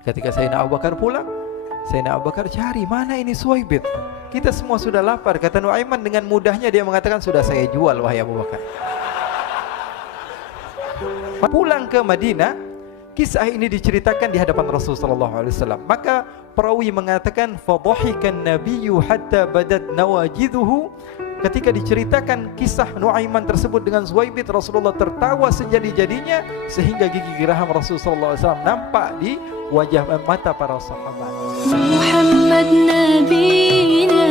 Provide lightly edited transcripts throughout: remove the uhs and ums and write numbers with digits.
Ketika Sayyidina Abu Bakar pulang, Sayyidina Abu Bakar cari, mana ini Suwaibit? Kita semua sudah lapar. Kata Nuaiman dengan mudahnya dia mengatakan, sudah saya jual wahai Abu Bakar. Pulang ke Madinah, kisah ini diceritakan di hadapan Rasulullah SAW. Maka perawi mengatakan, fadhahikan nabiyyu hatta badat nawajiduhu. Ketika diceritakan kisah Nuaiman tersebut dengan Suwaibit, Rasulullah tertawa sejadi-jadinya sehingga gigi geraham Rasulullah SAW nampak di wajah mata para sahabat. Muhammad nabiyina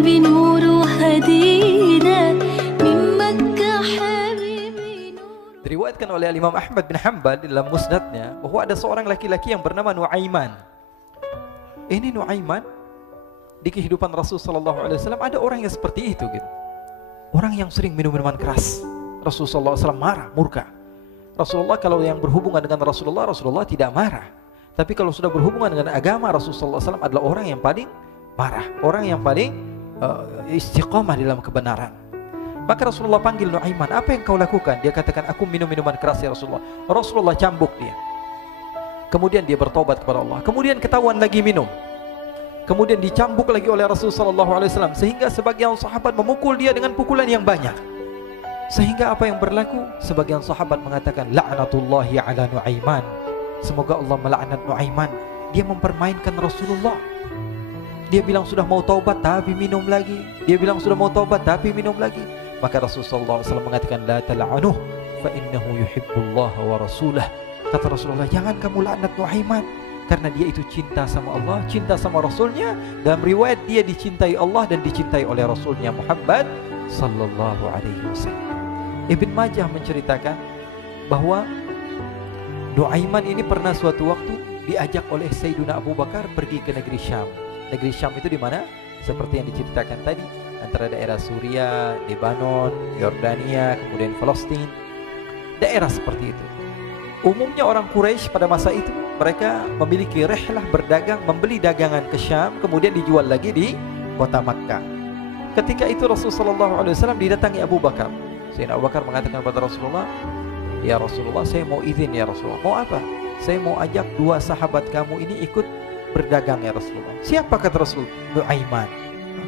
binuru hadina min Makkah habibi. Diriwayatkan oleh Imam Ahmad bin Hanbal dalam musnadnya bahwa ada seorang laki-laki yang bernama Nuaiman. Ini Nuaiman di kehidupan Rasulullah SAW ada orang yang seperti itu gitu. Orang yang sering minum minuman keras. Rasulullah SAW marah, murka. Rasulullah kalau yang berhubungan dengan Rasulullah tidak marah. Tapi kalau sudah berhubungan dengan agama, Rasulullah SAW adalah orang yang paling marah, orang yang paling istiqomah dalam kebenaran. Maka Rasulullah panggil Nuaiman, apa yang kau lakukan? Dia katakan, aku minum minuman keras ya Rasulullah. Rasulullah cambuk dia. Kemudian dia bertobat kepada Allah. Kemudian ketahuan lagi minum. Kemudian dicambuk lagi oleh Rasulullah SAW, sehingga sebagian sahabat memukul dia dengan pukulan yang banyak. Sehingga apa yang berlaku? Sebagian sahabat mengatakan, la'natullahi ala Nuaiman. Semoga Allah melaknat Nuaiman. Dia mempermainkan Rasulullah. Dia bilang sudah mau taubat tapi minum lagi. Dia bilang sudah mau taubat tapi minum lagi. Maka Rasulullah SAW mengatakan, la tal'anuh fa innahu yuhibbullah wa rasulah. Kata Rasulullah, jangan kamu laknat Nuaiman, karena dia itu cinta sama Allah, cinta sama Rasulnya. Dalam riwayat dia dicintai Allah dan dicintai oleh Rasulnya Muhammad sallallahu alaihi wasallam. Ibn Majah menceritakan bahwa Nuaiman ini pernah suatu waktu diajak oleh Sayyidina Abu Bakar pergi ke negeri Syam. Negeri Syam itu di mana? Seperti yang diceritakan tadi, antara daerah Suriah, Lebanon, Yordania, kemudian Palestina. Daerah seperti itu. Umumnya orang Quraisy pada masa itu mereka memiliki rihlah berdagang, membeli dagangan ke Syam, kemudian dijual lagi di kota Makkah. Ketika itu Rasulullah SAW didatangi Abu Bakar. Sayyidina Abu Bakar mengatakan kepada Rasulullah, ya Rasulullah, saya mau izin ya Rasulullah. Mau apa? Saya mau ajak dua sahabat kamu ini ikut berdagang ya Rasulullah. Siapa? Kata Rasul? Nuaiman.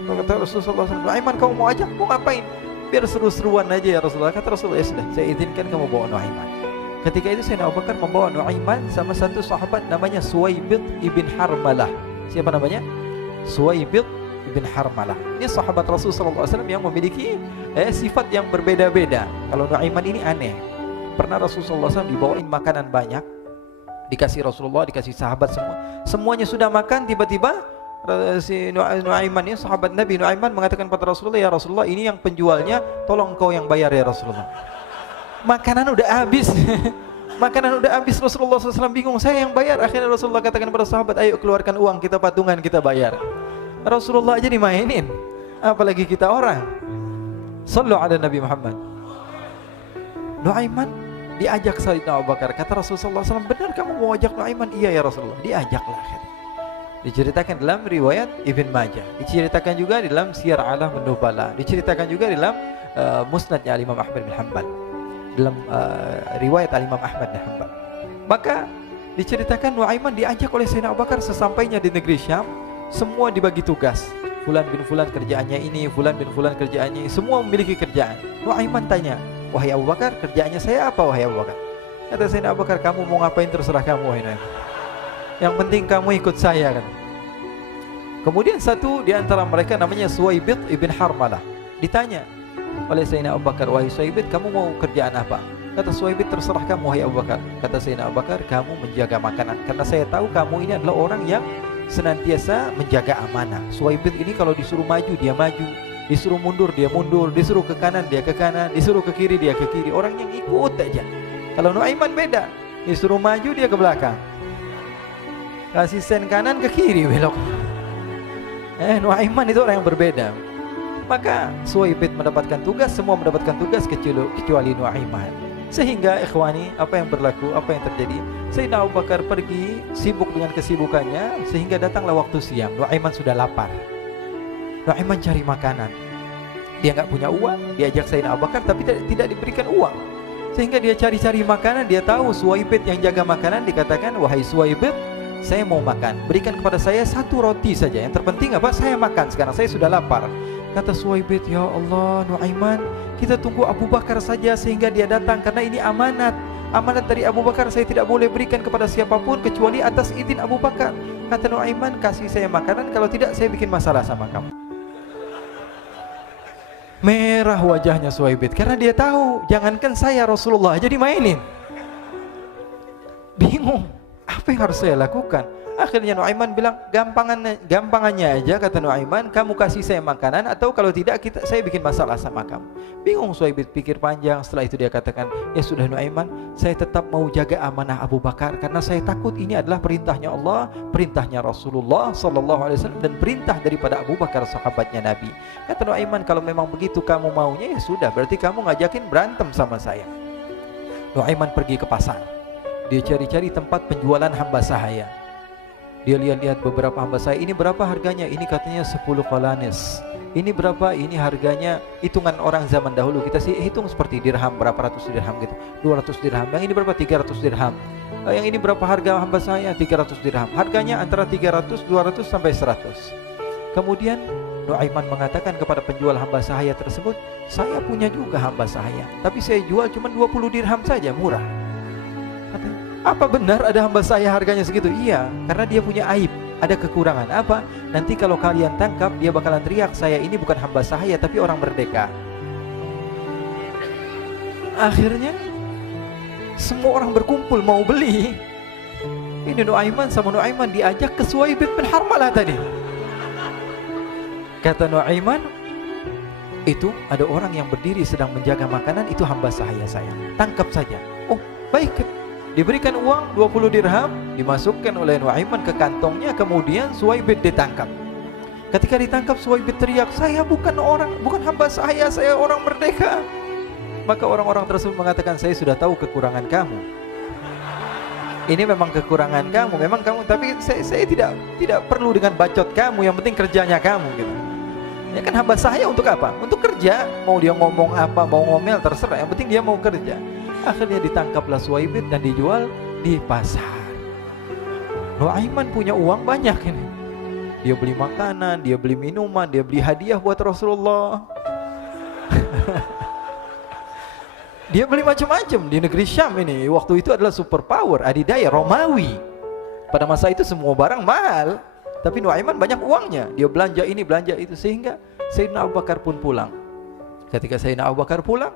Kata Rasulullah SAW, Nuaiman kamu mau ajak? Mau ngapain? Biar seru-seruan aja ya Rasulullah. Kata Rasulullah, ya sudah, saya izinkan kamu bawa Nuaiman. Ketika itu Sayyidina Abu Bakar membawa Nuaiman sama satu sahabat namanya Suwaibit ibn Harmalah. Siapa namanya? Suwaibit ibn Harmalah. Ini sahabat Rasulullah SAW yang memiliki sifat yang berbeda-beda. Kalau Nuaiman ini aneh. Pernah Rasulullah SAW dibawain makanan banyak, dikasih Rasulullah, dikasih sahabat semua. Semuanya sudah makan, tiba-tiba si Nuaiman ini, sahabat Nabi Nuaiman mengatakan kepada Rasulullah, ya Rasulullah, ini yang penjualnya, tolong kau yang bayar ya Rasulullah. Makanan udah habis. Makanan udah habis, Rasulullah SAW bingung, saya yang bayar. Akhirnya Rasulullah katakan kepada sahabat, ayo keluarkan uang, kita patungan, kita bayar. Rasulullah aja dimainin, apalagi kita orang. Sallu ala Nabi Muhammad. Nuaiman diajak Sayyidina Abu Bakar. Kata Rasulullah SAW, benar kamu mau ajak Nuaiman? Iya ya Rasulullah. Diajaklah akhirnya. Diceritakan dalam riwayat Ibn Majah, diceritakan juga dalam Siyar A'lam An-Nubala, diceritakan juga dalam musnadnya Imam Ahmad bin Hanbal, dalam riwayat Imam Ahmad bin Hanbal. Maka diceritakan Nuaiman diajak oleh Sayyidina Abu Bakar. Sesampainya di negeri Syam, semua dibagi tugas. Fulan bin Fulan kerjaannya ini, Fulan bin Fulan kerjaannya ini, semua memiliki kerjaan. Nuaiman tanya, wahai Abu Bakar, kerjaannya saya apa wahai Abu Bakar? Kata Sayyidina Abu Bakar, kamu mau ngapain terserah kamu wahai Nuaiman. Yang penting kamu ikut saya kan. Kemudian satu di antara mereka namanya Suwaibit ibn Harmalah. Ditanya oleh Sayyidina Abu Bakar, wahai Suwaibit, kamu mau kerjaan apa? Kata Suwaibit, terserah kamu wahai Abu Bakar. Kata Sayyidina Abu Bakar, kamu menjaga makanan, karena saya tahu kamu ini adalah orang yang senantiasa menjaga amanah. Suwaibit ini kalau disuruh maju dia maju, disuruh mundur dia mundur, disuruh ke kanan dia ke kanan, disuruh ke kiri dia ke kiri. Orang yang ikut aja. Kalau Nuaiman beda, disuruh maju dia ke belakang, kasih sen kanan ke kiri belok. Nuaiman itu orang yang berbeda. Maka Suwaibit mendapatkan tugas, semua mendapatkan tugas kecuali Nuaiman. Sehingga ikhwani, apa yang berlaku, apa yang terjadi? Sayyidina Abu Bakar pergi sibuk dengan kesibukannya, sehingga datanglah waktu siang. Nuaiman sudah lapar. Nuaiman cari makanan. Dia nggak punya uang, diajak Sayyidina Abu Bakar tapi tidak diberikan uang. Sehingga dia cari-cari makanan. Dia tahu Suwaibit yang jaga makanan, dikatakan, wahai Suwaibit, saya mau makan, berikan kepada saya satu roti saja. Yang terpenting apa? Saya makan sekarang, saya sudah lapar. Kata Suwaibid, ya Allah Nuaiman, kita tunggu Abu Bakar saja sehingga dia datang, karena ini amanat. Amanat dari Abu Bakar, saya tidak boleh berikan kepada siapapun kecuali atas izin Abu Bakar. Kata Nuaiman, kasih saya makanan, kalau tidak saya bikin masalah sama kamu. Merah wajahnya Suwaibid, karena dia tahu jangankan saya, Rasulullah aja dimainin. Bingung, apa yang harus saya lakukan? Akhirnya Nuaiman bilang, gampangannya aja, kata Nuaiman, kamu kasih saya makanan, atau kalau tidak saya bikin masalah sama kamu. Bingung Suwaibid, pikir panjang. Setelah itu dia katakan, ya sudah Nuaiman, saya tetap mau jaga amanah Abu Bakar, karena saya takut ini adalah perintahnya Allah, perintahnya Rasulullah SAW, dan perintah daripada Abu Bakar, sahabatnya Nabi. Kata Nuaiman, kalau memang begitu kamu maunya, ya sudah, berarti kamu ngajakin berantem sama saya. Nuaiman pergi ke pasar, dia cari-cari tempat penjualan hamba sahaya. Dia lihat-lihat beberapa hamba sahaya, ini berapa harganya? Ini katanya 10 qalanis. Ini berapa? Ini harganya, hitungan orang zaman dahulu, kita sih hitung seperti dirham, berapa ratus dirham gitu, 200 dirham. Yang ini berapa? 300 dirham. Yang ini berapa harga hamba sahaya? 300 dirham. Harganya antara 300, 200 sampai 100. Kemudian Nuaiman mengatakan kepada penjual hamba sahaya tersebut, saya punya juga hamba sahaya, tapi saya jual cuma 20 dirham saja, murah. Katanya, apa benar ada hamba saya harganya segitu? Iya, karena dia punya aib, ada kekurangan. Apa? Nanti kalau kalian tangkap, dia bakalan teriak, saya ini bukan hamba sahaya tapi orang merdeka. Akhirnya semua orang berkumpul mau beli. Ini Nuaiman sama Nuaiman diajak ke Suwaibid bin Harmalah tadi. Kata Nuaiman, itu ada orang yang berdiri sedang menjaga makanan, itu hamba sahaya saya, tangkap saja. Oh baik. Diberikan uang 20 dirham, dimasukkan oleh Nuaiman ke kantongnya, kemudian Suwaibid ditangkap. Ketika ditangkap, Suwaibid teriak, saya bukan hamba saya orang merdeka. Maka orang-orang tersebut mengatakan, saya sudah tahu kekurangan kamu. Ini memang kekurangan kamu, memang kamu, tapi saya tidak perlu dengan bacot kamu, yang penting kerjanya kamu gitu. Ya kan hamba saya untuk apa? Untuk kerja, mau dia ngomong apa, mau ngomel terserah, yang penting dia mau kerja. Akhirnya ditangkaplah Suwaibid dan dijual di pasar. Nuaiman punya uang banyak ini. Dia beli makanan, dia beli minuman, dia beli hadiah buat Rasulullah. Dia beli macam-macam di negeri Syam ini. Waktu itu adalah superpower, adidaya Romawi. Pada masa itu semua barang mahal, tapi Nuaiman banyak uangnya. Dia belanja ini, belanja itu, sehingga Sayyidina Abu Bakar pun pulang. Ketika Sayyidina Abu Bakar pulang,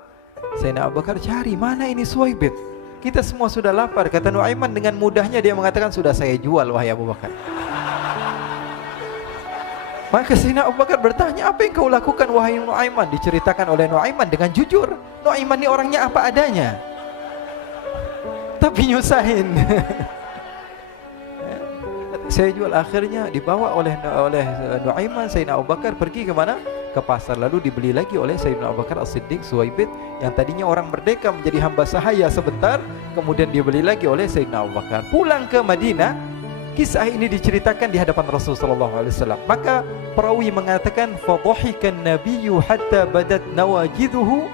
Sayyidina Abu Bakar cari, mana ini Suwaibid? Kita semua sudah lapar. Kata Nuaiman dengan mudahnya dia mengatakan, sudah saya jual wahai Abu Bakar. Maka Sayyidina Abu Bakar bertanya, apa yang kau lakukan wahai Nuaiman? Diceritakan oleh Nuaiman dengan jujur. Nuaiman ini orangnya apa adanya, tapi nyusahin. Saya jual. Akhirnya dibawa oleh Nuaiman, Sayyidina Abu Bakar pergi ke mana? Ke pasar, lalu dibeli lagi oleh Sayyidina Abu Bakar As-Siddiq. Suwaibid yang tadinya orang merdeka menjadi hamba sahaya sebentar, kemudian dibeli lagi oleh Sayyidina Abu Bakar. Pulang ke Madinah, kisah ini diceritakan di hadapan Rasulullah SAW. Maka perawi mengatakan, fadhahikan nabiyyu hatta badat nawajiduhu.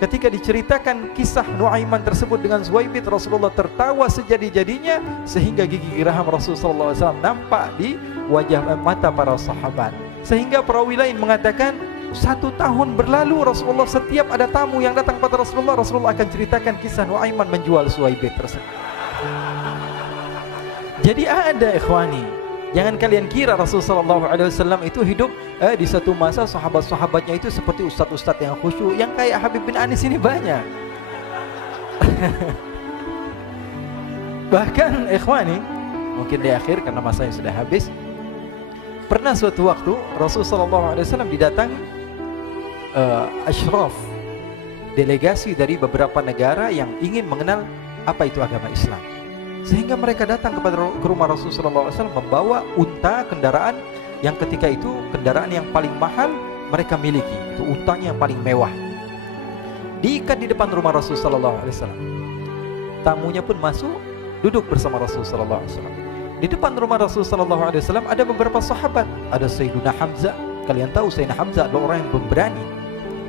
Ketika diceritakan kisah Nuaiman tersebut dengan Suwaibid, Rasulullah tertawa sejadi-jadinya sehingga gigi geraham Rasulullah SAW nampak di wajah mata para sahabat. Sehingga perawi lain mengatakan, 1 tahun berlalu Rasulullah, setiap ada tamu yang datang pada Rasulullah, Rasulullah akan ceritakan kisah Nuaiman menjual Suwaibid tersebut. Jadi ada ikhwani, jangan kalian kira Rasulullah SAW itu hidup di satu masa sahabat-sahabatnya itu seperti ustadz-ustadz yang khusyuk, yang kayak Habib bin Anis ini banyak. Bahkan ikhwani, mungkin di akhir karena masanya sudah habis, pernah suatu waktu Rasulullah SAW didatangi asyraf, delegasi dari beberapa negara yang ingin mengenal apa itu agama Islam. Sehingga mereka datang ke rumah Rasulullah SAW membawa unta, kendaraan yang ketika itu kendaraan yang paling mahal mereka miliki, itu untanya yang paling mewah. Diikat di depan rumah Rasulullah SAW. Tamunya pun masuk, duduk bersama Rasulullah SAW. Di depan rumah Rasulullah SAW ada beberapa sahabat. Ada Sayyiduna Hamzah, kalian tahu Sayyidina Hamzah adalah orang yang pemberani.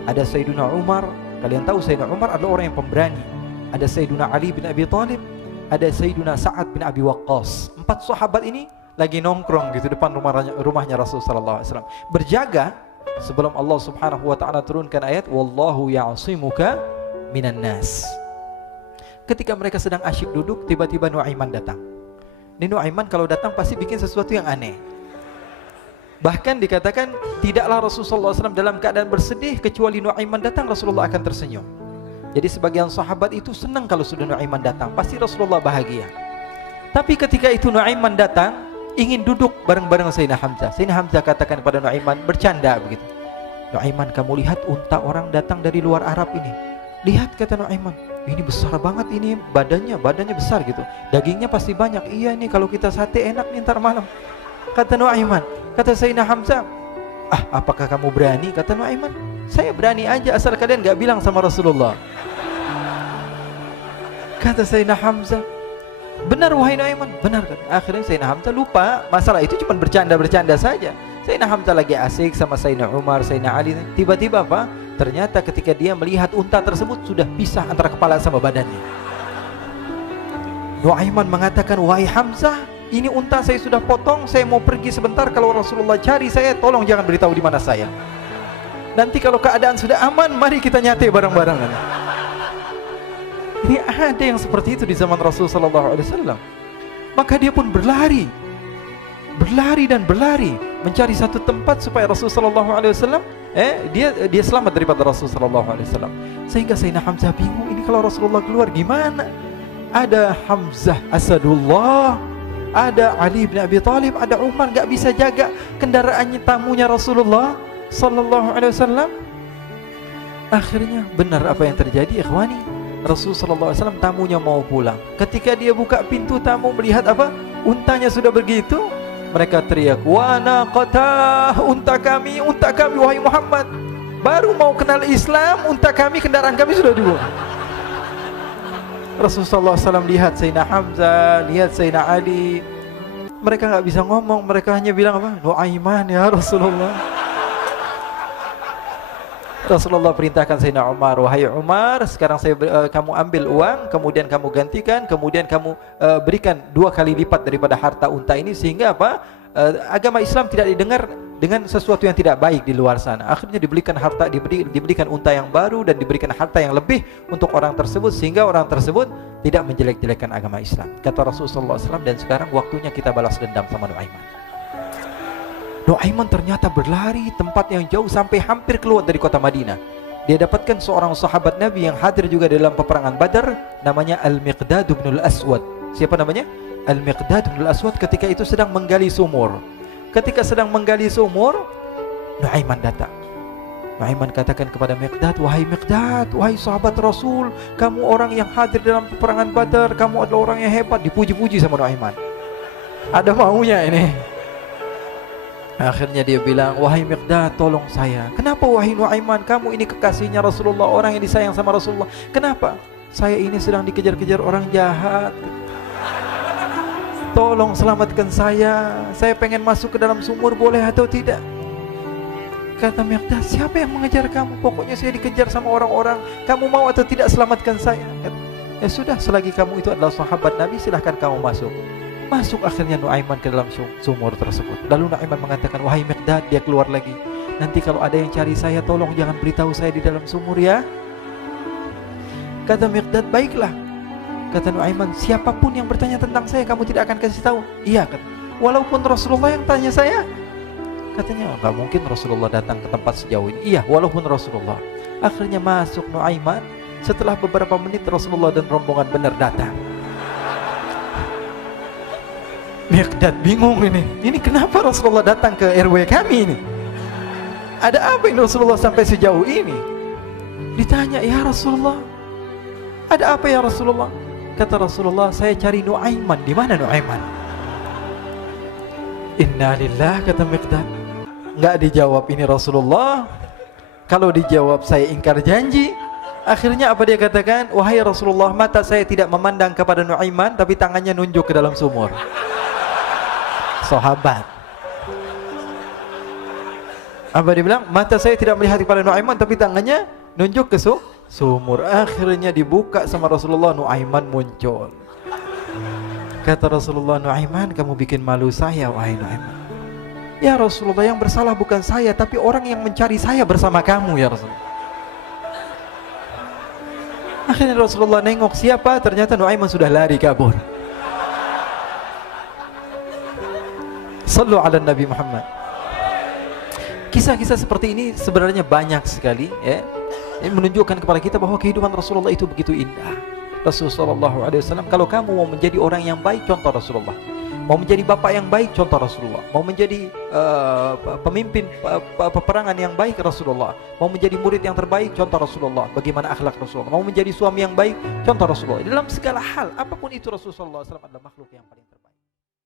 Ada Sayyiduna Umar, kalian tahu Sayyidina Umar adalah orang yang pemberani. Ada Sayyiduna Ali bin Abi Thalib, ada Sayyiduna Sa'ad bin Abi Waqqas. 4 sahabat ini lagi nongkrong gitu depan rumahnya Rasulullah SAW, berjaga sebelum Allah Subhanahu wa taala turunkan ayat wallahu ya'simuka minan nas. Ketika mereka sedang asyik duduk, tiba-tiba Nuaiman datang. Ini Nuaiman kalau datang pasti bikin sesuatu yang aneh. Bahkan dikatakan tidaklah Rasulullah SAW dalam keadaan bersedih, kecuali Nuaiman datang Rasulullah akan tersenyum. Jadi sebagian sahabat itu senang kalau sudah Nuaiman datang, pasti Rasulullah bahagia. Tapi ketika itu Nuaiman datang, ingin duduk bareng-bareng Sayyidina Hamzah. Sayyidina Hamzah katakan kepada Nuaiman, bercanda begitu. Nuaiman, kamu lihat unta orang datang dari luar Arab ini. Lihat, kata Nuaiman, ini besar banget ini, badannya besar gitu. Dagingnya pasti banyak. Iya nih kalau kita sate enak nih ntar malam. Kata Nuaiman. Kata Sayyidina Hamzah, apakah kamu berani? Kata Nuaiman, saya berani aja asal kalian gak bilang sama Rasulullah. Kata Sayyidina Hamzah, benar wahai Nuaiman, benar. Akhirnya Sayyidina Hamzah lupa masalah itu, cuma bercanda-bercanda saja. Sayyidina Hamzah lagi asik sama Sayyidina Umar, Sayyidina Ali. Tiba-tiba apa? Ternyata ketika dia melihat unta tersebut sudah pisah antara kepala sama badannya. Nuaiman mengatakan, wahai Hamzah, ini unta saya sudah potong, saya mau pergi sebentar. Kalau Rasulullah cari saya, tolong jangan beritahu di mana saya. Nanti kalau keadaan sudah aman, mari kita nyate bareng-bareng. Ini ada yang seperti itu di zaman Rasulullah SAW. Maka dia pun berlari dan berlari mencari satu tempat supaya Rasulullah SAW dia selamat daripada Rasulullah SAW. Sehingga Sayyidina Hamzah bingung, ini kalau Rasulullah keluar gimana? Ada Hamzah Asadullah, ada Ali bin Abi Thalib, ada Umar, gak bisa jaga kendaraannya, tamunya Rasulullah Sallallahu Alaihi Wasallam. Akhirnya benar apa yang terjadi, ikhwani. Rasulullah SAW tamunya mau pulang. Ketika dia buka pintu tamu melihat apa? Untanya sudah begitu. Mereka teriak, wa naqatah, unta kami wahai Muhammad. Baru mau kenal Islam, unta kami, kendaraan kami sudah dibuang. Rasulullah SAW lihat Sayyidina Hamzah, lihat Sayyidina Ali. Mereka gak bisa ngomong, mereka hanya bilang apa? Nuaiman ya Rasulullah. Rasulullah perintahkan Sayyidina Umar, wahai Umar, sekarang kamu ambil uang, kemudian kamu gantikan, kemudian kamu berikan 2 kali lipat daripada harta unta ini, sehingga apa? Agama Islam tidak didengar dengan sesuatu yang tidak baik di luar sana. Akhirnya diberikan harta, diberikan unta yang baru dan diberikan harta yang lebih untuk orang tersebut, sehingga orang tersebut tidak menjelek-jelekan agama Islam. Kata Rasulullah SAW, dan sekarang waktunya kita balas dendam sama Nuaiman. Nuaiman ternyata berlari tempat yang jauh sampai hampir keluar dari kota Madinah. Dia dapatkan seorang sahabat Nabi yang hadir juga dalam peperangan Badar, namanya Al-Miqdad bin Al-Aswad. Siapa namanya? Al-Miqdad bin Al-Aswad ketika itu sedang menggali sumur. Ketika sedang menggali sumur, Nuaiman datang. Nuaiman katakan kepada Miqdad, wahai Miqdad, wahai sahabat Rasul, kamu orang yang hadir dalam peperangan Badar, kamu adalah orang yang hebat. Dipuji-puji sama Nuaiman. Ada maunya ini. Akhirnya dia bilang, wahai Miqdad, tolong saya. Kenapa wahai Nuaiman, kamu ini kekasihnya Rasulullah, orang yang disayang sama Rasulullah. Kenapa? Saya ini sedang dikejar-kejar orang jahat. Tolong selamatkan saya. Saya pengen masuk ke dalam sumur, boleh atau tidak? Kata Miqdad, siapa yang mengejar kamu? Pokoknya saya dikejar sama orang-orang. Kamu mau atau tidak selamatkan saya? Ya sudah, selagi kamu itu adalah sahabat Nabi, silahkan kamu masuk. Masuk akhirnya Nuaiman ke dalam sumur tersebut. Lalu Nuaiman mengatakan, wahai Miqdad, dia keluar lagi. Nanti kalau ada yang cari saya, tolong jangan beritahu saya di dalam sumur ya. Kata Miqdad, baiklah. Kata Nuaiman, siapapun yang bertanya tentang saya, kamu tidak akan kasih tahu? Iya, kata. Walaupun Rasulullah yang tanya saya? Katanya, enggak mungkin Rasulullah datang ke tempat sejauh ini. Iya, walaupun Rasulullah. Akhirnya masuk Nuaiman. Setelah beberapa menit Rasulullah dan rombongan benar datang. Miqdad bingung ini. Ini kenapa Rasulullah datang ke RW kami ini? Ada apa ini Rasulullah sampai sejauh ini? Ditanya, ya Rasulullah, ada apa ya Rasulullah? Kata Rasulullah, saya cari Nuaiman. Di mana Nuaiman? Innalillah, kata Miqdad. Enggak dijawab ini Rasulullah. Kalau dijawab saya ingkar janji. Akhirnya apa dia katakan? Wahai Rasulullah, mata saya tidak memandang kepada Nuaiman, tapi tangannya nunjuk ke dalam sumur. Sahabat. Apa dia bilang? Mata saya tidak melihat kepada Nuaiman, tapi tangannya nunjuk ke sumur. Akhirnya dibuka sama Rasulullah, Nuaiman muncul. Kata Rasulullah, Nuaiman, kamu bikin malu saya, wahai Nuaiman. Ya Rasulullah, yang bersalah bukan saya, tapi orang yang mencari saya bersama kamu ya Rasulullah. Akhirnya Rasulullah nengok, siapa? Ternyata Nuaiman sudah lari kabur. Sallu ala Nabi Muhammad. Kisah-kisah seperti ini sebenarnya banyak sekali ya. Ini menunjukkan kepada kita bahwa kehidupan Rasulullah itu begitu indah. Rasulullah SAW, kalau kamu mau menjadi orang yang baik, contoh Rasulullah. Mau menjadi bapak yang baik, contoh Rasulullah. Mau menjadi pemimpin peperangan yang baik, Rasulullah. Mau menjadi murid yang terbaik, contoh Rasulullah. Bagaimana akhlak Rasulullah. Mau menjadi suami yang baik, contoh Rasulullah. Dalam segala hal, apapun itu Rasulullah SAW adalah makhluk yang paling